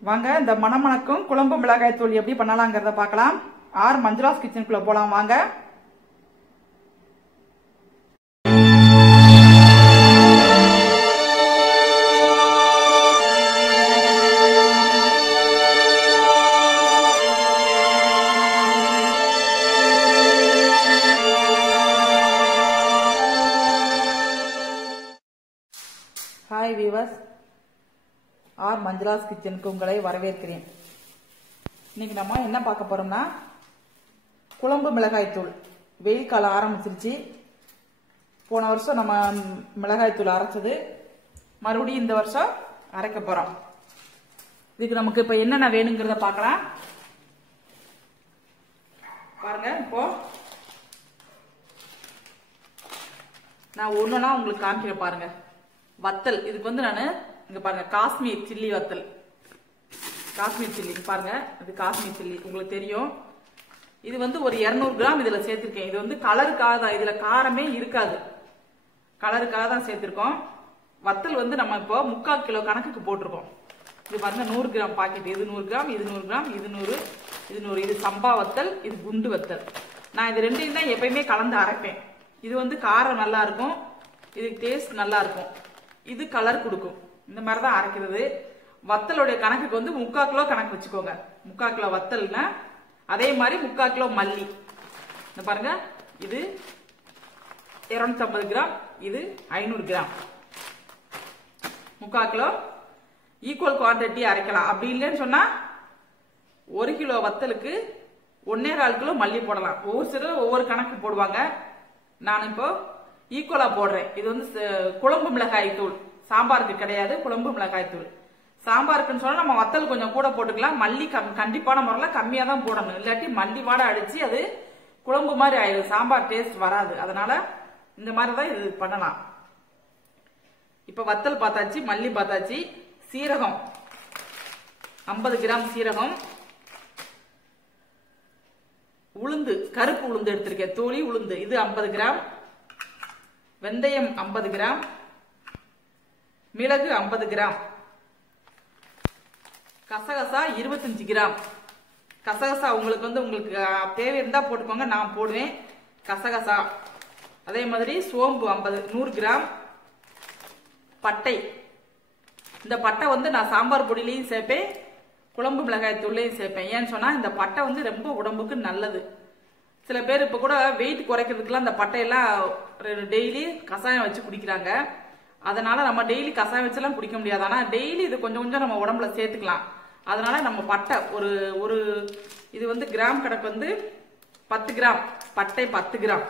வாங்க இந்த மணமணக்கும் குழம்பு மிளகாய் தூள் எப்படி பண்ணலாங்கிறத பார்க்கலாம். ஆர் மஞ்சுளாஸ் கிச்சனுக்குள்ளே போகலாம் வாங்க. ஆர் கிச்சனுக்கு உங்களை வரவேற்கிறேன். இன்னைக்கு நம்ம என்ன பார்க்க போறோம்னா குழம்பு மிளகாய் தூள். வெயில் காலம் ஆரம்பிச்சிருச்சு. போன வருஷம் நம்ம மிளகாய் தூள் அரைச்சது. மறுபடியும் இந்த வருஷம் அரைக்க போறோம். இதுக்கு நமக்கு இப்ப என்னென்ன வேணுங்கிறத பார்க்கலாம். பாருங்க இப்போ நான் ஒண்ணுனா உங்களுக்கு காமிக்கிறேன் பாருங்க. வத்தல். இதுக்கு வந்து நான் இங்க பாருங்க காஷ்மீர் சில்லி வத்தல். காஷ்மீர் சில்லி பாருங்க இது காஷ்மீர் சில்லி உங்களுக்கு தெரியும். இது வந்து ஒரு 200 கிராம் இதுல சேர்த்திருக்கேன். இது வந்து கலருக்காக தான் இதுல காரமே இருக்காது. கலருக்காக தான் சேர்த்திருக்கோம். வத்தல் வந்து நம்ம இப்போ முக்கால் கிலோ கணக்குக்கு போட்டிருக்கோம். இது பாருங்க நூறு கிராம் பாக்கெட். இது நூறு கிராம் இது நூறு கிராம் இது நூறு இது நூறு. இது சம்பா வத்தல் இது குண்டு வத்தல். நான் இது ரெண்டையும் தான் எப்பயுமே கலந்து அரைப்பேன். இது வந்து காரம் நல்லா இருக்கும். இதுக்கு டேஸ்ட் நல்லா இருக்கும். இது கலர் கொடுக்கும். இந்த மாதிரி தான் அரைக்கிறது. வத்தலுடைய கணக்குக்கு வந்து முக்கால் கிலோ கணக்கு வச்சுக்கோங்க. முக்கால் கிலோ வத்தல்னா அதே மாதிரி முக்கால் கிலோ மல்லி. இந்த பாருங்க. இது 250 கிராம் இது ஐநூறு கிராம். முக்கால் கிலோ ஈக்குவல் குவான்டிட்டி அரைக்கலாம். அப்படி இல்லைன்னு சொன்னா ஒரு கிலோ வத்தலுக்கு ஒன்னே கால் கிலோ மல்லி போடலாம். ஒவ்வொரு சிலர் ஒவ்வொரு கணக்கு போடுவாங்க. நான் இப்போ ஈக்குவலா போடுறேன். இது வந்து ச- குழம்பு மிளகாய் தூள். சாம்பாருக்கு கிடையாது குழம்பு மிளகாய் தூள் சாம்பாருக்குன்னு சொன்னா நம்ம வத்தல் கொஞ்சம் கூட போட்டுக்கலாம். மல்லி கம் கண்டிப்பான முறையில் கம்மியா தான் போடணும். இல்லாட்டி மல்லி வாடை அடிச்சு அது குழம்பு மாதிரி ஆயிடும் சாம்பார் டேஸ்ட் வராது. அதனால இந்த மாதிரி தான் இது பண்ணலாம். இப்ப வத்தல் பார்த்தாச்சு மல்லி பார்த்தாச்சு. சீரகம். 50 கிராம் சீரகம். உளுந்து கருப்பு உளுந்து எடுத்திருக்கேன். தோழி உளுந்து. இது 50 கிராம். வெந்தயம் 50 கிராம். மிளகு 50 கிராம். கசகசா 25 கிராம். கசகசா உங்களுக்கு வந்து உங்களுக்கு தேவை இருந்தா போட்டுக்கோங்க நான் போடுவேன். கசகசா. அதே மாதிரி சோம்பு 50 நூறு கிராம். பட்டை. இந்த பட்டை வந்து நான் சாம்பார் பொடியிலையும் சேர்ப்பேன் குழம்பு மிளகாய் தூள்லையும் சேர்ப்பேன். ஏன்னு சொன்னா இந்த பட்டை வந்து ரொம்ப உடம்புக்கு நல்லது. சில பேர் இப்ப கூட வெயிட் குறைக்கிறதுக்குலாம் இந்த பட்டையெல்லாம் டெய்லி கஷாயம் வச்சு குடிக்கிறாங்க. அதனால நம்ம டெய்லி கசாயம் வச்செல்லாம் குடிக்க முடியாது. ஆனால் டெய்லி இது கொஞ்சம் கொஞ்சம் நம்ம உடம்புல சேர்த்துக்கலாம். அதனால நம்ம பட்டை ஒரு ஒரு இது வந்து கிராம் கணக்கு வந்து பத்து கிராம் பட்டை பத்து கிராம்.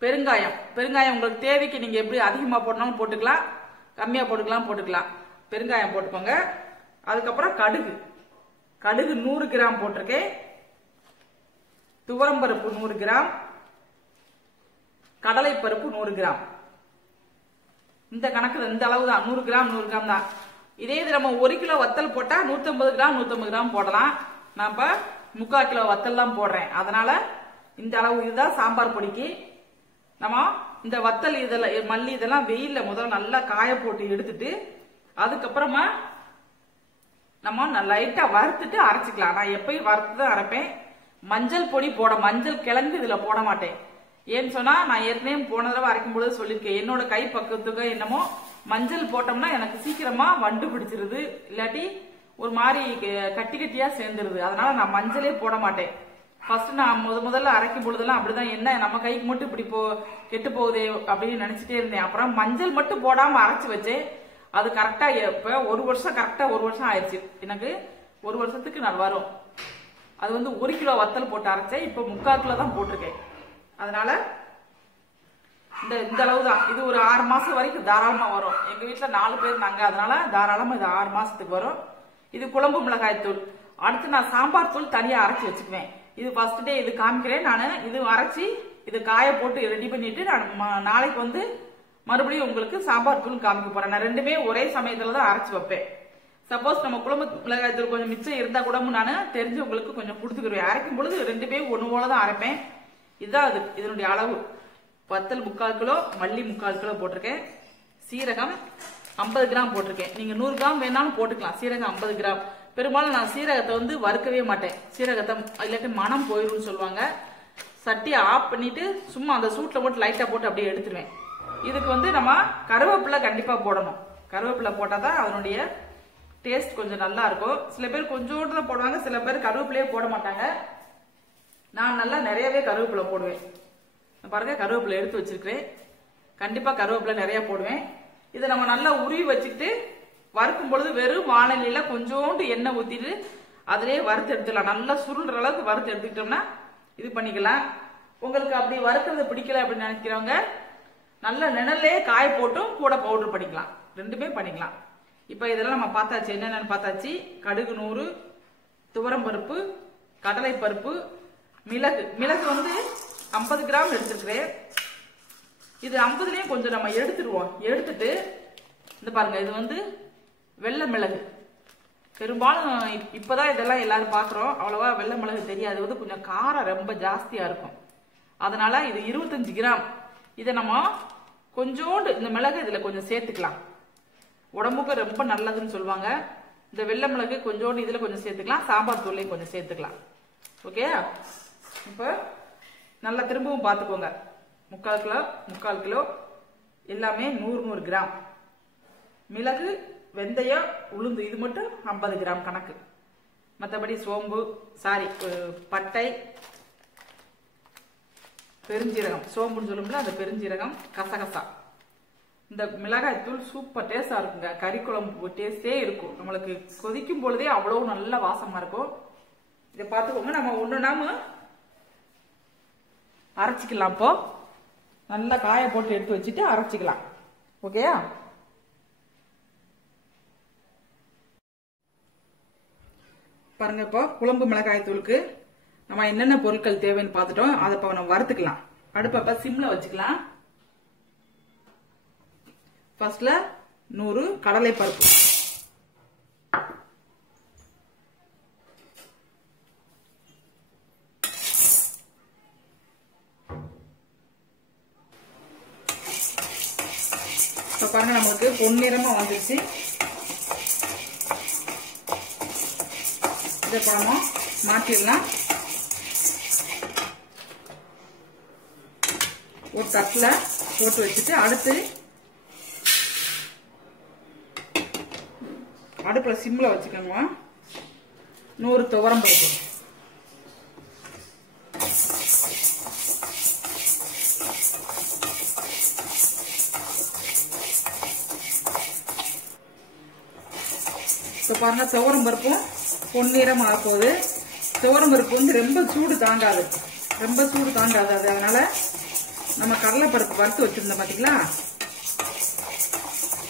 பெருங்காயம். பெருங்காயம் உங்களுக்கு தேவைக்கு நீங்க எப்படி அதிகமா போடணும் போட்டுக்கலாம் கம்மியா போட்டுக்கலாம் போட்டுக்கலாம். பெருங்காயம் போட்டுக்கோங்க. அதுக்கப்புறம் கடுகு. கடுகு நூறு கிராம் போட்டிருக்கேன். துவரம்பருப்பு நூறு கிராம். கடலைப்பருப்பு நூறு கிராம். இந்த கணக்கு இந்த அளவு தான் நூறு கிராம் நூறு கிராம் தான். இதே இது நம்ம ஒரு கிலோ வத்தல் போட்டா 150 கிராம் 150 கிராம் போடலாம். நான் முக்கால் கிலோ வத்தல் தான் போடுறேன். அதனால இந்த அளவு இதுதான் சாம்பார் பொடிக்கு. நம்ம இந்த வத்தல் இதெல்லாம் மல்லி இதெல்லாம் வெயிலில் முதல்ல நல்லா காய போட்டு எடுத்துட்டு அதுக்கப்புறமா நம்ம லைட்டா வறுத்துட்டு அரைச்சிக்கலாம். நான் எப்பயும் வறுத்து தான் அரைப்பேன். மஞ்சள் பொடி போட மஞ்சள் கிழங்கு இதுல போட மாட்டேன். ஏன்னு சொன்னா நான் ஏற்கனவே போன தடவை அரைக்கும் பொழுது சொல்லியிருக்கேன். என்னோட கை பக்கத்துக்கு என்னமோ மஞ்சள் போட்டோம்னா எனக்கு சீக்கிரமா வண்டு பிடிச்சிருது. இல்லாட்டி ஒரு மாதிரி க- கட்டி கட்டியா சேர்ந்துருது. அதனால நான் மஞ்சளே போட மாட்டேன். ஃபர்ஸ்ட் நான் முத முதல்ல அரைக்கும் பொழுதெல்லாம் அப்படிதான். என்ன நம்ம கைக்கு மட்டும் இப்படி போ கெட்டு போகுதே அப்படின்னு நினைச்சிட்டே இருந்தேன். அப்புறம் மஞ்சள் மட்டும் போடாம அரைச்சு வச்சேன். அது கரெக்டா இப்ப ஒரு வருஷம் கரெக்டா ஒரு வருஷம் ஆயிடுச்சு எனக்கு ஒரு வருஷத்துக்கு நான் வரும். அது வந்து ஒரு கிலோ வத்தல் போட்டு அரைச்சேன். இப்ப முக்கால் கிலோ தான் போட்டிருக்கேன். அதனால இந்த இந்த அளவு தான் இது ஒரு ஆறு மாசம் வரைக்கும் தாராளமா வரும். எங்க வீட்டுல நாலு பேர் நாங்க அதனால தாராளமா இது ஆறு மாசத்துக்கு வரும். இது குழம்பு மிளகாய் தூள். அடுத்து நான் சாம்பார் தூள் தனியா அரைச்சி வச்சுக்குவேன். இது ஃபர்ஸ்ட் டே இது காமிக்கிறேன். நான் இது அரைச்சி இது காய போட்டு ரெடி பண்ணிட்டு நான் நாளைக்கு வந்து மறுபடியும் உங்களுக்கு சாம்பார் தூள் காமிக்க போறேன். நான் ரெண்டுமே ஒரே சமயத்துல தான் அரைச்சி வைப்பேன். சப்போஸ் நம்ம குழம்பு மிளகாய் தூள் கொஞ்சம் மிச்சம் இருந்தா கூட நான் தெரிஞ்சு உங்களுக்கு கொஞ்சம் கொடுத்துக்கிடுவேன். அரைக்கும் பொழுது ரெண்டுமே ஒன்று போல தான் அரைப்பேன். இதுதான் அது இதனுடைய அளவு. வத்தல் முக்கால் கிலோ மல்லி முக்கால் கிலோ போட்டிருக்கேன். சீரகம் ஐம்பது கிராம் போட்டிருக்கேன். நீங்க நூறு கிராம் வேணாலும் போட்டுக்கலாம். சீரகம் ஐம்பது கிராம். பெரும்பாலும் நான் சீரகத்தை வந்து வறுக்கவே மாட்டேன். சீரகத்தை இல்லாட்டி மனம் போயிடும்னு சொல்லுவாங்க. சட்டியை ஆஃப் பண்ணிட்டு சும்மா அந்த சூட்டில் போட்டு லைட்டாக போட்டு அப்படியே எடுத்துருவேன். இதுக்கு வந்து நம்ம கருவேப்பிலை கண்டிப்பாக போடணும். கருவேப்பிலை போட்டால் தான் அதனுடைய டேஸ்ட் கொஞ்சம் நல்லா இருக்கும். சில பேர் கொஞ்சோண்டு போடுவாங்க. சில பேர் கருவேப்பிலையே போட மாட்டாங்க. நான் நல்லா நிறையவே கருவேப்பிலை போடுவேன். பாருங்க கருவேப்பிலை எடுத்து வச்சிருக்கிறேன். கண்டிப்பா கருவேப்பிலை நிறைய போடுவேன். இதை நம்ம நல்லா உருவி வச்சுக்கிட்டு வறுக்கும் பொழுது வெறும் வானலியில கொஞ்சோண்டு எண்ணெய் ஊத்திட்டு அதிலே வறுத்து எடுத்துடலாம். நல்லா சுருள்ற அளவுக்கு வறுத்து எடுத்துக்கிட்டோம்னா இது பண்ணிக்கலாம். உங்களுக்கு அப்படி வறுக்கிறது பிடிக்கல அப்படின்னு நினைக்கிறவங்க நல்ல நிழல்லே காய போட்டும் கூட பவுடர் பண்ணிக்கலாம். ரெண்டுமே பண்ணிக்கலாம். இப்போ இதெல்லாம் நம்ம பார்த்தாச்சு. என்னென்னு பார்த்தாச்சு. கடுகு நூறு துவரம்பருப்பு கடலை பருப்பு மிளகு. மிளகு வந்து ஐம்பது கிராம் எடுத்துருக்குறேன். இது ஐம்பதுலயும் கொஞ்சம் நம்ம எடுத்துருவோம் எடுத்துட்டு இந்த பாருங்க இது வந்து வெள்ளை மிளகு. பெரும்பாலும் இப்- இப்பதான் இதெல்லாம் எல்லாரும் பாக்குறோம். அவ்வளவா வெள்ளை மிளகு தெரியாது. வந்து கொஞ்சம் காரம் ரொம்ப ஜாஸ்தியா இருக்கும். அதனால இது இருபத்தஞ்சு கிராம். இதை நம்ம கொஞ்சோண்டு இந்த மிளகு இதுல கொஞ்சம் சேர்த்துக்கலாம். உடம்புக்கு ரொம்ப நல்லதுன்னு சொல்லுவாங்க. இந்த வெள்ளை மிளகு கொஞ்சோண்டு இதுல கொஞ்சம் சேர்த்துக்கலாம். சாம்பார் தூளையும் கொஞ்சம் சேர்த்துக்கலாம். ஓகே? இப்போ நல்லா திரும்பவும் பார்த்துக்கோங்க. முக்கால் கிலோ முக்கால் கிலோ எல்லாமே நூறு நூறு கிராம். மிளகு வெந்தயம் உளுந்து இது மட்டும் ஐம்பது கிராம் கணக்கு. மற்றபடி சோம்பு சாரி பட்டை பெருஞ்சீரகம். சோம்புன்னு சொல்லும்போது அந்த பெருஞ்சீரகம் கசகசா. இந்த மிளகாய் தூள் சூப்பர் டேஸ்டா இருக்குங்க. கறி குழம்பு டேஸ்டே இருக்கும். நம்மளுக்கு கொதிக்கும் பொழுதே அவ்வளவு நல்ல வாசமா இருக்கும். இதை பார்த்துக்கோங்க. நம்ம ஒன்று நாம அரைச்சிக்கலாம் இப்போ நல்லா காய போட்டு எடுத்து வச்சுட்டு அரைச்சிக்கலாம். ஓகேயா? பாருங்க இப்போ குழம்பு மிளகாய் தூளுக்கு நம்ம என்னென்ன பொருட்கள் தேவைன்னு பார்த்துட்டோம். அதை இப்போ நம்ம வறுத்துக்கலாம். அடுப்பப்ப சிம்ல வச்சுக்கலாம். ஃபர்ஸ்ட்ல நூறு கடலை பருப்பு பாருங்க பொன்னிறமா வந்துருச்சு. இதை பழமா மாற்றிடலாம் ஒரு தட்டில் போட்டு வச்சுட்டு அடுத்து அடுப்பில் சிம்மில் வச்சுக்கோங்க நூறு துவரம் பருப்பு. பாருங்க துவரம் பருப்பும் பொன்னிறம் ஆக போகுது. துவரம் பருப்பு வந்து ரொம்ப சூடு தாங்காது. ரொம்ப சூடு தாங்காது. அது அதனால நம்ம கடலைப்பருப்பு வறுத்து வச்சிருந்தோம் பாத்தீங்களா?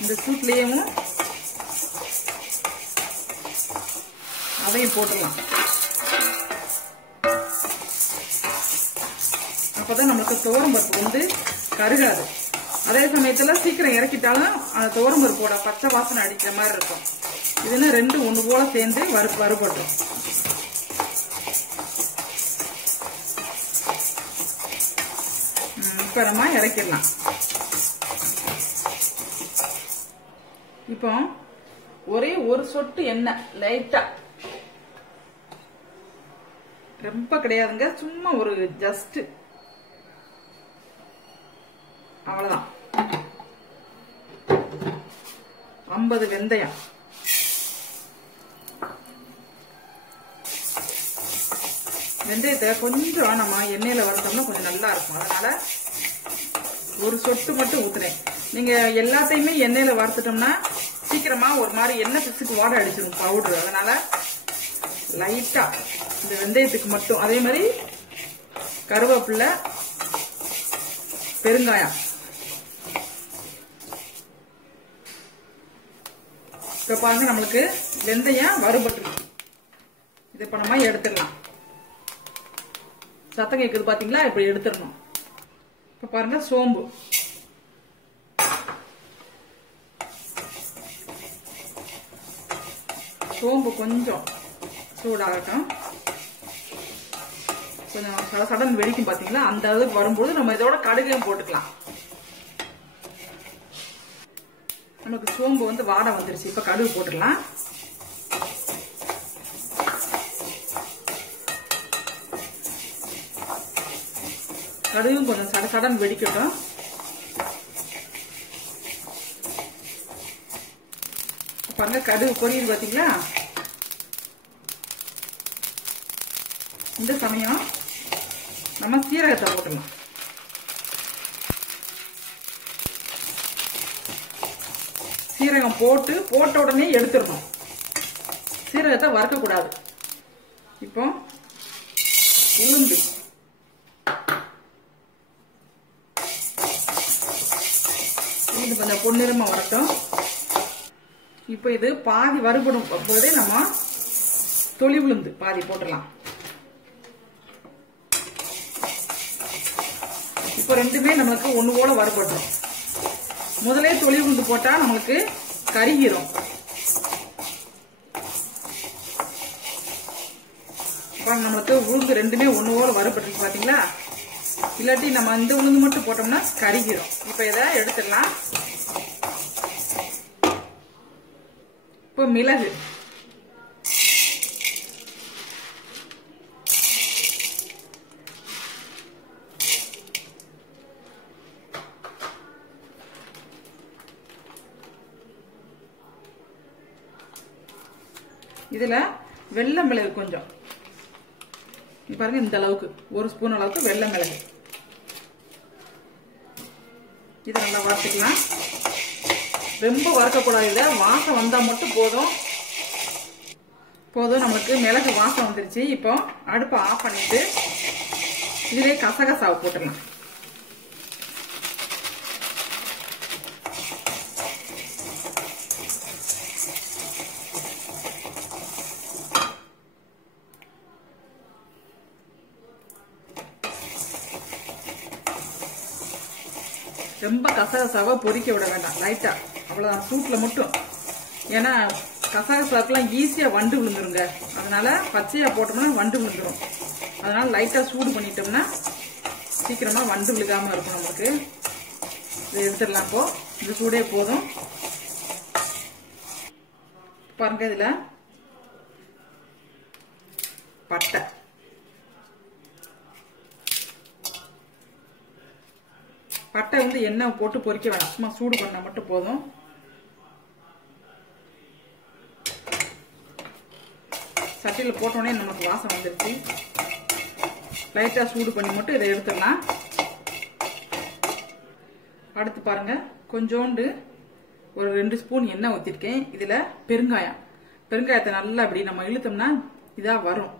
இந்த சூட்லேயும் அதையும் போட்டுடலாம். அப்பதான் நமக்கு துவரம் பருப்பு வந்து கருகாது. அதே சமயத்துல சீக்கிரம் இறக்கிட்டாலும் அந்த துவரம் பருப்போட பச்சை வாசனை அடிக்கிற மாதிரி இருக்கும். இதுன்னு ரெண்டு ஒன்று போல சேர்ந்து வறு வறுபடுறோம். இப்போ நம்ம இறக்கிடலாம். இப்போ ஒரே ஒரு சொட்டு எண்ணெய் லைட்டா ரொம்ப கிடையாதுங்க சும்மா ஒரு ஜஸ்ட் அவ்வளவுதான். ஐம்பது வெந்தயம். வெந்தயத்தை கொஞ்சம் நம்ம எண்ணெயில வறுத்தோம்னா கொஞ்சம் நல்லா இருக்கும். அதனால ஒரு சொட்டு மட்டும் ஊத்துறேன். நீங்க எல்லாத்தையுமே எண்ணெயில வறுத்துட்டோம்னா சீக்கிரமா ஒரு மாதிரி எண்ணெய் பிசுக்கு வாடை அடிச்சிடும் பவுடர் அதனால லைட்டா இந்த வெந்தயத்துக்கு மட்டும். அதே மாதிரி கருவேப்பிலை பெருங்காயம். இப்ப பாருங்க நம்மளுக்கு வெந்தயம் வறுபட்டு இது இப்ப நம்ம எடுத்துடலாம். சத்தம் கேக்குது பாத்தீங்களா? இப்படி எடுத்துடணும். இப்ப பாருங்க சோம்பு. சோம்பு கொஞ்சம் சூடாகட்டும். கொஞ்சம் சட சடன் வெடிக்கும் பாத்தீங்களா? அந்த அளவுக்கு வரும்போது நம்ம இதோட கடுகையும் போட்டுக்கலாம். நமக்கு சோம்பு வந்து வாடை வந்துருச்சு. இப்ப கடுகு போட்டுக்கலாம் கடுகும் கொஞ்சம் சட சடன் வெடிக்கட்டும். பாருங்க கடுகு பொரியல் பாத்தீங்களா? இந்த சமயம் நம்ம சீரகத்தை போட்டுக்கலாம். சீரகம் போட்டு போட்ட உடனே எடுத்துடணும். சீரகத்தை வறுக்கக்கூடாது. இப்போ உளுந்து. உளுந்து பொன்னிறமா வரட்டும். இப்போ இது பாதி வறுபடும் போதே நம்ம தொளி உளுந்து பாதி போட்டுடலாம். இப்போ ரெண்டுமே நமக்கு ஒண்ணு போல வறுபட்டுரும். முதலே தொளி உளுந்து போட்டா நம்மளுக்கு கருகிரும். இப்போ நம்மளுக்கு உளுந்து ரெண்டுமே ஒண்ணு போல வறுபட்டு பாத்தீங்களா? இல்லாட்டி நம்ம இந்த உளுந்து மட்டும் போட்டோம்னா கருகிரும். இப்போ இதை எடுத்துடலாம். இப்போ மிளகு. இதுல வெள்ளை மிளகு கொஞ்சம். பாருங்க இந்த அளவுக்கு. ஒரு ஸ்பூன் அளவுக்கு வெள்ளை மிளகு. இதை நல்லா வறுத்துக்கலாம். ரொம்ப வறுக்கக்கூடாது இதை வாசம் வந்தா மட்டும் போதும். போதும் நமக்கு மிளகு வாசம் வந்துருச்சு. இப்போ அடுப்பை ஆஃப் பண்ணிட்டு இதுலயே கசகசாவை போட்டுடலாம். ரொம்ப கசகசாவை பொரிக்க விட வேண்டாம். லைட்டா. அவ்வளோதான் சூட்டில் மட்டும். ஏன்னா கசகசாக்கெல்லாம் ஈஸியாக வண்டு விழுந்துருங்க. அதனால் பச்சையாக போட்டோம்னா வண்டு விழுந்துரும். அதனால் லைட்டாக சூடு பண்ணிட்டோம்னா சீக்கிரமாக வண்டு விழுகாமல் இருக்கும் நமக்கு. இது எடுத்துடலாம் இப்போ. இது சூடே போதும். பாருங்க இதில். பட்டை. பட்டை வந்து எண்ணெய் போட்டு பொரிக்க வேணாம். சும்மா சூடு பண்ணால் மட்டும் போதும். சட்டியில் போட்டோடனே நமக்கு வாசம் வந்துருச்சு. லைட்டாக சூடு பண்ணி மட்டும் இதை எடுத்துடலாம். அடுத்து பாருங்க. கொஞ்சோண்டு ஒரு ரெண்டு ஸ்பூன் எண்ணெய் ஊற்றிருக்கேன் இதில் பெருங்காயம். பெருங்காயத்தை நல்லா அப்படி நம்ம இழுத்தோம்னா இதாக வரும்.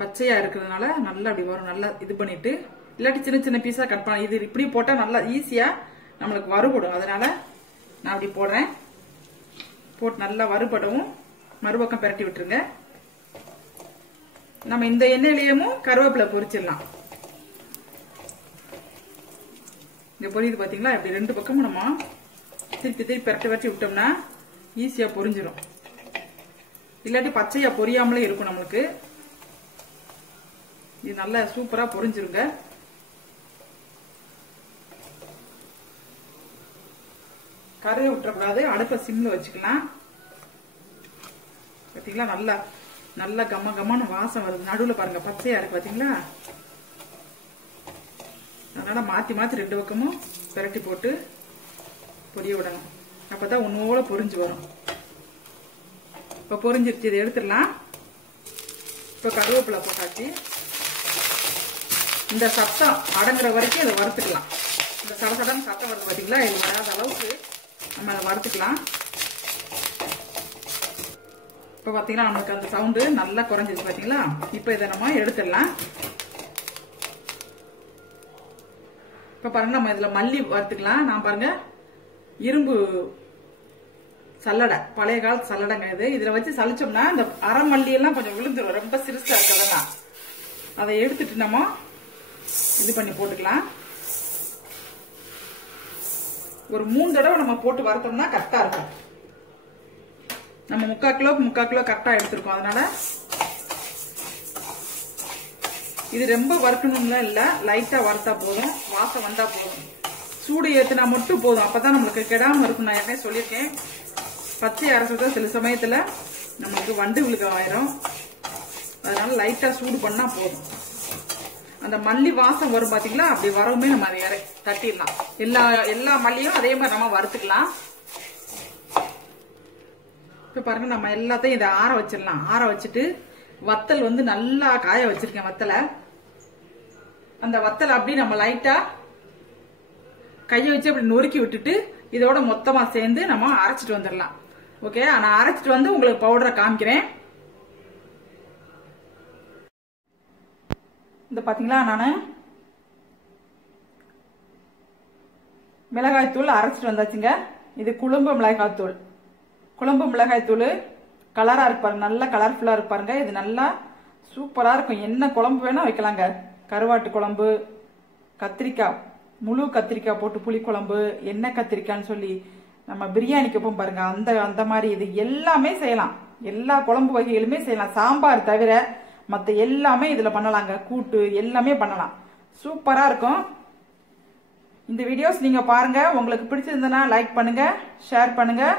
பச்சையாக இருக்கிறதுனால நல்லா அப்படி வரும். நல்லா இது பண்ணிட்டு இல்லாட்டி சின்ன சின்ன பீஸாக கட் பண்ண இது இப்படி போட்டால் நல்லா ஈஸியாக நம்மளுக்கு வறுபடும். அதனால நான் அப்படி போடுறேன். போட்டு நல்லா வறுபடவும். மறுபக்கம் பரட்டி விட்டுருங்க. நம்ம இந்த எண்ணெயிலேயும் கருவேப்பிலை பொரிச்சிடலாம். இங்க பொரியுது பாத்தீங்களா? இப்படி ரெண்டு பக்கமும் நம்ம திருப்பி திருப்பி பரட்டி பரட்டி விட்டோம்னா ஈஸியா பொரிஞ்சிடும் இல்லாட்டி பச்சையா பொரியாமலே இருக்கும் நம்மளுக்கு. இது நல்லா சூப்பரா பொரிஞ்சிருங்க. கரையை விட்டுறக்கூடாது. அடுப்பை சிம்ல வச்சுக்கலாம். பாத்தீங்களா? நல்லா நல்லா கம்ம கம்மன்னு வாசம் வருது. நடுவுல பாருங்க பச்சையா இருக்கு பாத்தீங்களா? அதனால மாத்தி மாத்தி ரெண்டு பக்கமும் பிரட்டி போட்டு பொரிய விடணும். அப்பதான் ஒன்னோட பொரிஞ்சு வரும். இப்ப பொரிஞ்சிருச்சு இதை எடுத்துடலாம். இப்ப கருவேப்பிலை போட்டாச்சு. இந்த சத்தம் அடங்குற வரைக்கும் இதை வறுத்துக்கலாம். இந்த சடசடம் சத்தம் வருது பாத்தீங்களா? இது வராத அளவுக்கு நம்ம அதை வறுத்துக்கலாம். இப்ப பாத்தீங்கன்னா நமக்கு அந்த சவுண்டு நல்லா குறைஞ்சிருச்சு பாத்தீங்களா? இப்ப இதை நம்ம எடுத்துடலாம். இப்ப பாருங்க நம்ம இதுல மல்லி வறுத்துக்கலாம். நான் பாருங்க இரும்பு சல்லடை பழைய காலத்து சல்லடைங்க இது. இதுல வச்சு சலிச்சோம்னா இந்த அரை மல்லி எல்லாம் கொஞ்சம் விழுந்துடும் ரொம்ப சிறுசா இருக்கதெல்லாம் அதை எடுத்துட்டு நம்ம இது பண்ணி போட்டுக்கலாம். ஒரு மூணு தடவை நம்ம போட்டு வறுத்தோம்னா கரெக்டா இருக்கும். நம்ம முக்கால் கிலோ முக்கால் கிலோ கரெக்டா எடுத்துருக்கோம். அதனால இது ரொம்ப வறுக்கணும்லாம் இல்ல. லைட்டா வறுத்தா போதும். வாசம் வந்தா போதும். சூடு ஏத்துனா மட்டும் போதும். அப்போதான் நம்மளுக்கு கெடாம இருக்கும். நான் ஏற்கனவே சொல்லியிருக்கேன். பச்சை அரைச்சதா சில சமயத்துல நம்மளுக்கு வண்டு விழுக்க ஆயிரும். அதனால லைட்டா சூடு பண்ணா போதும். அந்த மல்லி வாசம் வரும் பாத்தீங்களா? அப்படி வரவுமே நம்ம அதை தட்டிடலாம். எல்லா எல்லா மல்லியும் அதே மாதிரி நம்ம வறுத்துக்கலாம். இப்ப பாருங்க நம்ம எல்லாத்தையும் இதை ஆற வச்சிடலாம். ஆற வச்சுட்டு வத்தல் வந்து நல்லா காய வச்சிருக்கேன் வத்தலை. அந்த வத்தலை அப்படி நம்ம லைட்டா கையை வச்சு அப்படி நொறுக்கி விட்டுட்டு இதோட மொத்தமா சேர்ந்து நம்ம அரைச்சிட்டு வந்துடலாம். ஓகே நான் அரைச்சிட்டு வந்து உங்களுக்கு பவுடரை காமிக்கிறேன். இந்த பாத்தீங்களா நான்? மிளகாய் தூள் அரைச்சிட்டு வந்தாச்சுங்க. இது குழும்ப மிளகாய் தூள் குழம்பு மிளகாய் தூள் கலரா இருப்பாரு நல்லா கலர்ஃபுல்லாக இருப்பாருங்க இது நல்லா சூப்பராக இருக்கும். என்ன குழம்பு வேணால் வைக்கலாங்க. கருவாட்டு குழம்பு கத்திரிக்காய் முழு கத்திரிக்காய் போட்டு புளிக்குழம்பு எண்ணெய் கத்திரிக்காய்ன்னு சொல்லி நம்ம பிரியாணிக்கு போகும் பாருங்க. அந்த அந்த மாதிரி இது எல்லாமே செய்யலாம். எல்லா குழம்பு வகைகளுமே செய்யலாம். சாம்பார் தவிர மற்ற எல்லாமே இதில் பண்ணலாங்க. கூட்டு எல்லாமே பண்ணலாம். சூப்பராக இருக்கும். இந்த வீடியோஸ் நீங்கள் பாருங்கள் உங்களுக்கு பிடிச்சிருந்ததுன்னா லைக் பண்ணுங்கள் ஷேர் பண்ணுங்கள்